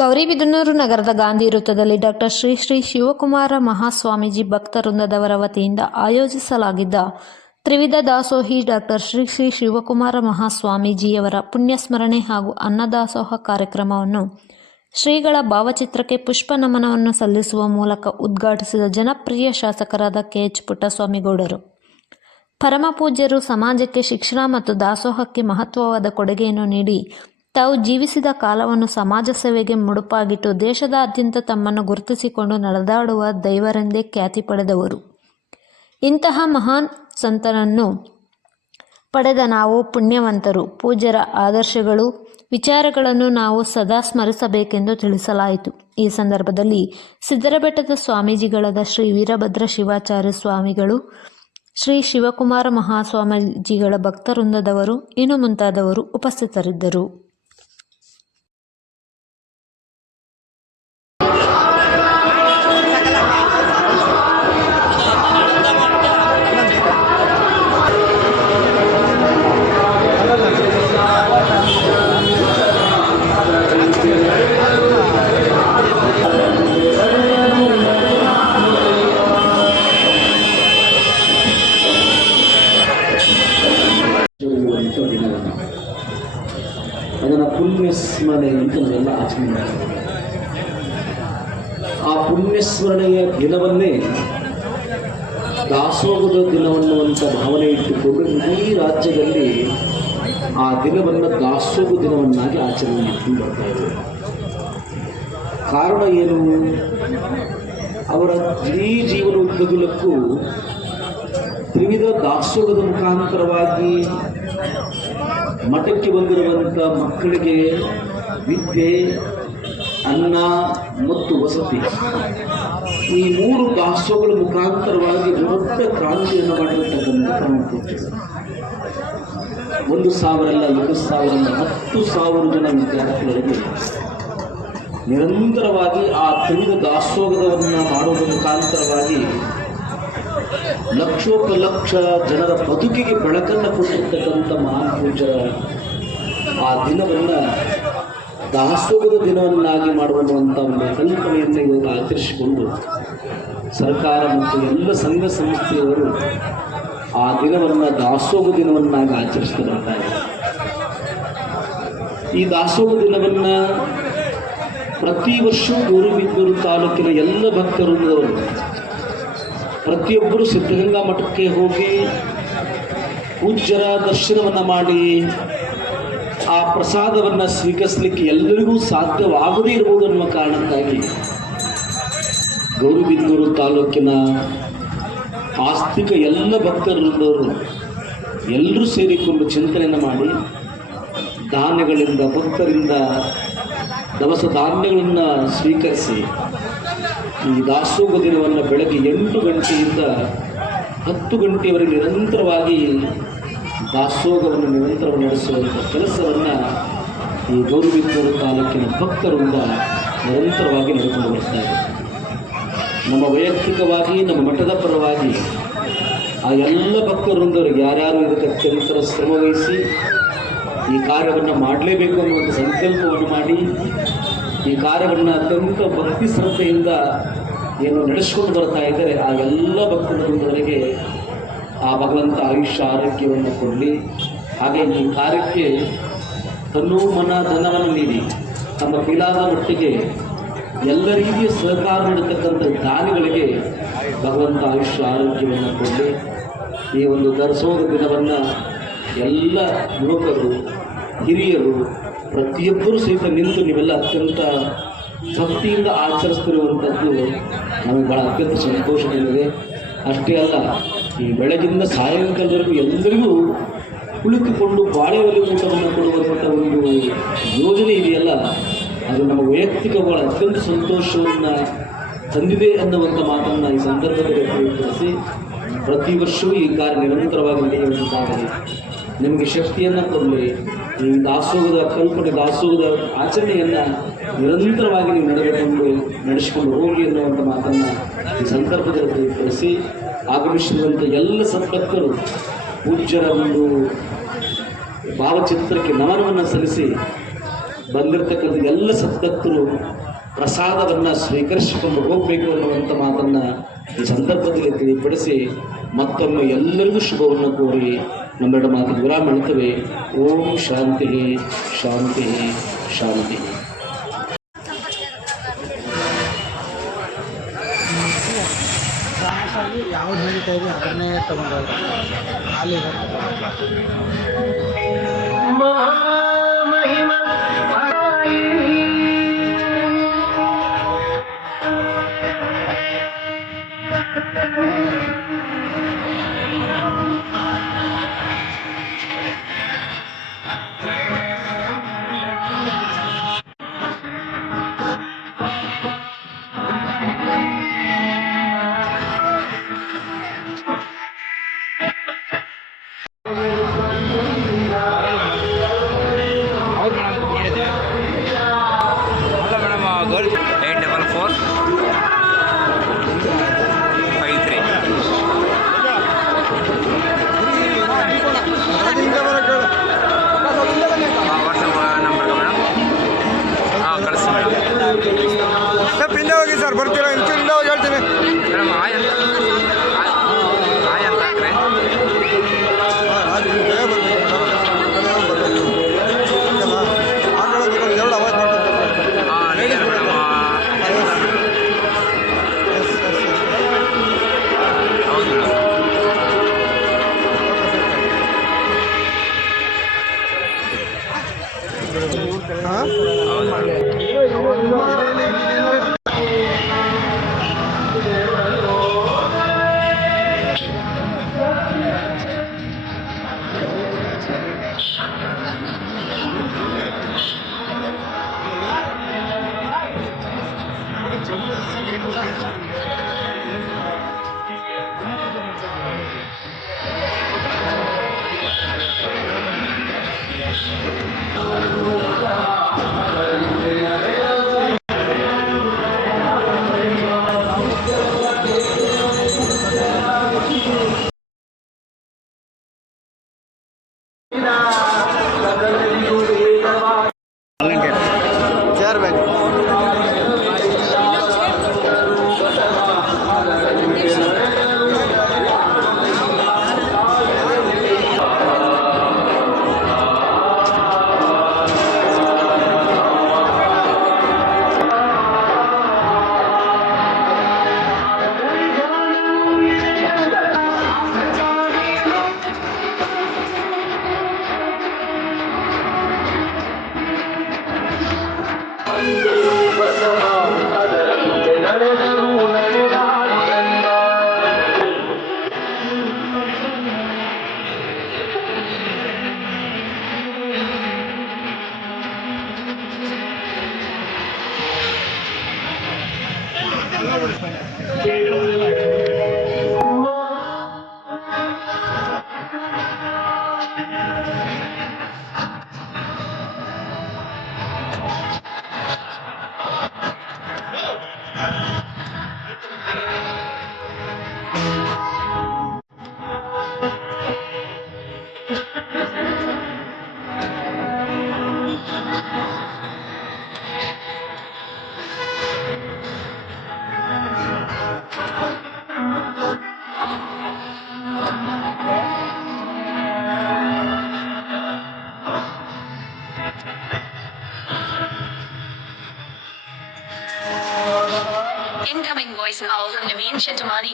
ಗೌರಿಬಿದನೂರು ನಗರದ ಗಾಂಧಿ ವೃತ್ತದಲ್ಲಿ ಡಾಕ್ಟರ್ ಶ್ರೀ ಶ್ರೀ ಶಿವಕುಮಾರ ಮಹಾಸ್ವಾಮೀಜಿ ಭಕ್ತವೃಂದದವರ ವತಿಯಿಂದ ಆಯೋಜಿಸಲಾಗಿದ್ದ ತ್ರಿವಿಧ ದಾಸೋಹಿ ಡಾಕ್ಟರ್ ಶ್ರೀ ಶ್ರೀ ಶಿವಕುಮಾರ ಮಹಾಸ್ವಾಮೀಜಿಯವರ ಪುಣ್ಯಸ್ಮರಣೆ ಹಾಗೂ ಅನ್ನದಾಸೋಹ ಕಾರ್ಯಕ್ರಮವನ್ನು ಶ್ರೀಗಳ ಭಾವಚಿತ್ರಕ್ಕೆ ಪುಷ್ಪ ನಮನವನ್ನು ಸಲ್ಲಿಸುವ ಮೂಲಕ ಉದ್ಘಾಟಿಸಿದ ಜನಪ್ರಿಯ ಶಾಸಕರಾದ ಕೆ.ಎಚ್. ಪುಟ್ಟಸ್ವಾಮಿಗೌಡರು. ಪರಮಪೂಜ್ಯರು ಸಮಾಜಕ್ಕೆ ಶಿಕ್ಷಣ ಮತ್ತು ದಾಸೋಹಕ್ಕೆ ಮಹತ್ವವಾದ ಕೊಡುಗೆಯನ್ನು ನೀಡಿ ತಾವು ಜೀವಿಸಿದ ಕಾಲವನ್ನು ಸಮಾಜ ಸೇವೆಗೆ ಮುಡುಪಾಗಿಟ್ಟು ದೇಶದಾದ್ಯಂತ ತಮ್ಮನ್ನು ಗುರುತಿಸಿಕೊಂಡು ನಡೆದಾಡುವ ದೈವರೆಂದೇ ಖ್ಯಾತಿ ಪಡೆದವರು. ಇಂತಹ ಮಹಾನ್ ಸಂತನನ್ನು ಪಡೆದ ನಾವು ಪುಣ್ಯವಂತರು. ಪೂಜ್ಯರ ಆದರ್ಶಗಳು, ವಿಚಾರಗಳನ್ನು ನಾವು ಸದಾ ಸ್ಮರಿಸಬೇಕೆಂದು ತಿಳಿಸಲಾಯಿತು. ಈ ಸಂದರ್ಭದಲ್ಲಿ ಸಿದ್ದರಬೆಟ್ಟದ ಸ್ವಾಮೀಜಿಗಳಾದ ಶ್ರೀ ವೀರಭದ್ರ ಶಿವಾಚಾರ್ಯ ಸ್ವಾಮಿಗಳು, ಶ್ರೀ ಶಿವಕುಮಾರ ಮಹಾಸ್ವಾಮೀಜಿಗಳ ಭಕ್ತವೃಂದದವರು ಇನ್ನು ಮುಂತಾದವರು ಉಪಸ್ಥಿತರಿದ್ದರು. ಅದನ್ನು ಪುಣ್ಯಸ್ಮರಣೆ ಅಂತ ನಾವೆಲ್ಲ ಆಚರಣೆ ಮಾಡ್ತೀವಿ. ಆ ಪುಣ್ಯಸ್ಮರಣೆಯ ದಿನವನ್ನೇ ದಾಸೋಹದ ದಿನವನ್ನುವಂಥ ಭಾವನೆ ಇಟ್ಟುಕೊಂಡು ಇಡೀ ರಾಜ್ಯದಲ್ಲಿ ಆ ದಿನವನ್ನು ದಾಸೋಹ ದಿನವನ್ನಾಗಿ ಆಚರಣೆ ಮಾಡ್ಕೊಂಡು ಬರ್ತಾ ಇದ್ದಾರೆ. ಕಾರಣ ಏನು? ಅವರ ಇಡೀ ಜೀವನ ಉದ್ದಗಲಕ್ಕೂ ತ್ರಿವಿಧ ದಾಸೋಹದ ಮುಖಾಂತರವಾಗಿ ಮಠಕ್ಕೆ ಬಂದಿರುವಂಥ ಮಕ್ಕಳಿಗೆ ವಿದ್ಯೆ, ಅನ್ನ ಮತ್ತು ವಸತಿ, ಈ ಮೂರು ದಾಸೋಹಗಳ ಮುಖಾಂತರವಾಗಿ ದೊಡ್ಡ ಕ್ರಾಂತಿಯನ್ನು ಮಾಡಿರ್ತಕ್ಕಂಥ ಪರಮಪೂಜ್ಯರು. 1,000 ಅಲ್ಲ, 2,000 ಅಲ್ಲ, 10,000 ಜನ ವಿದ್ಯಾರ್ಥಿಗಳಿಗೆ ನಿರಂತರವಾಗಿ ಆ ತ್ರಿವಿಧ ದಾಸೋಹವನ್ನು ಮಾಡುವುದರ ಮುಖಾಂತರವಾಗಿ ಲಕ್ಷೋಪಲಕ್ಷ ಜನರ ಬದುಕಿಗೆ ಬೆಳಕನ್ನು ಕೊಟ್ಟಿರ್ತಕ್ಕಂಥ ಮಹಾನ್ ಪೂಜ್ಯರ ಆ ದಿನವನ್ನು ದಾಸೋಹದ ದಿನವನ್ನಾಗಿ ಮಾಡುವಂಥ ಒಂದು ಕಲ್ಪನೆಯನ್ನು ಇವಾಗ ಆಚರಿಸಿಕೊಂಡು ಸರ್ಕಾರ ಮತ್ತು ಎಲ್ಲ ಸಂಘ ಸಂಸ್ಥೆಯವರು ಆ ದಿನವನ್ನು ದಾಸೋಹ ದಿನವನ್ನಾಗಿ ಆಚರಿಸ್ತಾ ಬರ್ತಾ ಇದ್ದಾರೆ. ಈ ದಾಸೋಹ ದಿನವನ್ನು ಪ್ರತಿ ವರ್ಷವೂ ಗೌರಿಬಿದನೂರು ತಾಲೂಕಿನ ಎಲ್ಲ ಭಕ್ತವೃಂದವರು ಪ್ರತಿಯೊಬ್ಬರು ಸಿದ್ಧಗಂಗಾ ಮಠಕ್ಕೆ ಹೋಗಿ ಪೂಜ್ಯರ ದರ್ಶನವನ್ನು ಮಾಡಿ ಆ ಪ್ರಸಾದವನ್ನು ಸ್ವೀಕರಿಸಲಿಕ್ಕೆ ಎಲ್ಲರಿಗೂ ಸಾಧ್ಯವಾಗದೇ ಇರುವುದು ಅನ್ನುವ ಕಾರಣಕ್ಕಾಗಿ ಗೌರಿಬಿದನೂರು ತಾಲೂಕಿನ ಆಸ್ತಿಕ ಎಲ್ಲ ಭಕ್ತರಲ್ಲವರು ಎಲ್ಲರೂ ಸೇರಿಕೊಂಡು ಚಿಂತನೆಯನ್ನು ಮಾಡಿ ಧಾನ್ಯಗಳಿಂದ ಭಕ್ತರಿಂದ ದವಸ ಧಾನ್ಯಗಳನ್ನು ಸ್ವೀಕರಿಸಿ ಈ ದಾಸೋಹ ದಿನವನ್ನು ಬೆಳಗ್ಗೆ 8 ಗಂಟೆಯಿಂದ 10 ಗಂಟೆಯವರೆಗೆ ನಿರಂತರವಾಗಿ ದಾಸೋಹವನ್ನು ನಿರಂತರವಾಗಿ ನಡೆಸುವಂಥ ಕೆಲಸವನ್ನು ಈ ಗೌರಿಬಿದನೂರು ತಾಲೂಕಿನ ಭಕ್ತರಿಂದ ನಿರಂತರವಾಗಿ ನಡೆದುಕೊಂಡು ಬರ್ತಾ ಇದೆ. ನಮ್ಮ ವೈಯಕ್ತಿಕವಾಗಿ ನಮ್ಮ ಮಠದ ಪರವಾಗಿ ಆ ಎಲ್ಲ ಭಕ್ತವೃಂದವರಿಗೆ ಯಾರ್ಯಾರು ಇದಕ್ಕೆ ಅತ್ಯಂತ ಶ್ರಮವಹಿಸಿ ಈ ಕಾರ್ಯವನ್ನು ಮಾಡಲೇಬೇಕು ಅನ್ನುವಂಥ ಸಂಕಲ್ಪವನ್ನು ಮಾಡಿ ಈ ಕಾರ್ಯವನ್ನು ಅತ್ಯಂತ ಭಕ್ತಿ ಶ್ರದ್ಧೆಯಿಂದ ಏನು ನಡೆಸ್ಕೊಂಡು ಬರ್ತಾ ಇದ್ದಾರೆ, ಆ ಎಲ್ಲ ಭಕ್ತವೃಂದರಿಗೆ ಆ ಭಗವಂತ ಆಯುಷ್ಯ ಆರೋಗ್ಯವನ್ನು ಕೊಡಲಿ. ಹಾಗೆ ಈ ಕಾರ್ಯಕ್ಕೆ ತನ್ನೂ ಮನ ಧನವನ್ನು ನೀಡಿ ತಮ್ಮ ಕೈಲಾದ ಮಟ್ಟಿಗೆ ಎಲ್ಲ ರೀತಿಯ ಸಹಕಾರ ನೀಡತಕ್ಕಂಥ ದಾನಿಗಳಿಗೆ ಭಗವಂತ ಆಯುಷ್ಯ ಆರೋಗ್ಯವನ್ನು ಕೊಡಲಿ. ಈ ಒಂದು ದಾಸೋಹ ದಿನವನ್ನು ಎಲ್ಲ ಯುವಕರು, ಹಿರಿಯರು ಪ್ರತಿಯೊಬ್ಬರೂ ಸಹಿತ ನಿಂತು ನೀವೆಲ್ಲ ಅತ್ಯಂತ ಭಕ್ತಿಯಿಂದ ಆಚರಿಸ್ತಿರುವಂಥದ್ದು ನಮಗೆ ಭಾಳ ಅತ್ಯಂತ ಸಂತೋಷವಿದೆ. ಅಷ್ಟೇ ಅಲ್ಲ, ಈ ಬೆಳಗಿಂದ ಸಾಯಂಕಾಲದವರೆಗೂ ಎಲ್ಲರಿಗೂ ಕುಳಿತುಕೊಂಡು ಬಾಳೆ ಒಲೆ ಊಟವನ್ನು ಕೊಡುವಂಥ ಒಂದು ಯೋಜನೆ ಇದೆಯಲ್ಲ, ಅದು ನಮ್ಮ ವೈಯಕ್ತಿಕವಾದ ಅತ್ಯಂತ ಸಂತೋಷವನ್ನು ತಂದಿದೆ ಅನ್ನುವಂಥ ಮಾತನ್ನು ಈ ಸಂದರ್ಭದಲ್ಲಿ ತಿಳಿಸಿ ಪ್ರತಿ ವರ್ಷವೂ ಈ ಕಾರ್ಯ ನಿರಂತರವಾಗಿ ನಡೆಯುವಂತಾಗಲಿ, ನಿಮಗೆ ಶಕ್ತಿಯನ್ನು ಕೊಡಲಿ. ಈ ದಾಸೋಹದ ಕಲ್ಪನೆ, ದಾಸೋಹದ ಆಚರಣೆಯನ್ನು ನಿರಂತರವಾಗಿ ನೀವು ನಡೆಸಿಕೊಂಡು ಹೋಗಿ ಅನ್ನುವಂಥ ಮಾತನ್ನು ಈ ಸಂದರ್ಭದಲ್ಲಿ ತಿಳಿಸಿ ಆಗಮಿಸಿರುವಂಥ ಎಲ್ಲ ಸದ್ಭಕ್ತರು ಪೂಜ್ಯರ ಒಂದು ಭಾವಚಿತ್ರಕ್ಕೆ ನಮನವನ್ನು ಸಲ್ಲಿಸಿ ಬಂದಿರತಕ್ಕಂಥ ಎಲ್ಲ ಸದ್ಭಕ್ತರು ಪ್ರಸಾದವನ್ನು ಸ್ವೀಕರಿಸಿಕೊಂಡು ಹೋಗಬೇಕು ಅನ್ನುವಂಥ ಮಾತನ್ನು ಈ ಸಂದರ್ಭದಲ್ಲಿ ತಿಳಿಪಡಿಸಿ ಮತ್ತೊಮ್ಮೆ ಎಲ್ಲರಿಗೂ ಶುಭವನ್ನು ಕೋರಿ ನಮ್ಮೆರಡು ಮಾತು ವಿರಾಮ ಹೇಳ್ತೇವೆ. ಓಂ ಶಾಂತಿ ಶಾಂತಿ ಶಾಂತಿ. ಯಾವ್ದು ನಡೀತಾ ಇದೆ ಅದನ್ನೇ ತಗೊಂಡೋಗಿ ಅಲ್ಲಿ Girl 84453. ವಾಟ್ಸಪ್ ನಂಬರ್ ಮೇಡಮ್ ಕಳಿಸ್ತೀನಿ ಮೇಡಮ್. ಹಿಂದೆ ಹೋಗಿ ಸರ್ ಬರ್ತೀರಾ ಹಿಂದೆ ಹೋಗಿ ಹೇಳ್ತೀನಿ ಮೇಡಮ್ ಆಯ್ ಅಂತ ಹಾಕ್ರೆ ಎರಡು ಅವಾಯ್ಡ್ ಮಾಡ್ತಾರೆ. ಹಾಂ ಮೇಡಮ್ ಹೌದು ಮೇಡಮ್. ಹಾಂ ಹೌದು ಮೇಡಮ್. ಚೇರ್ ಬೇಕು. Incoming voice call from Naveen Shintamani.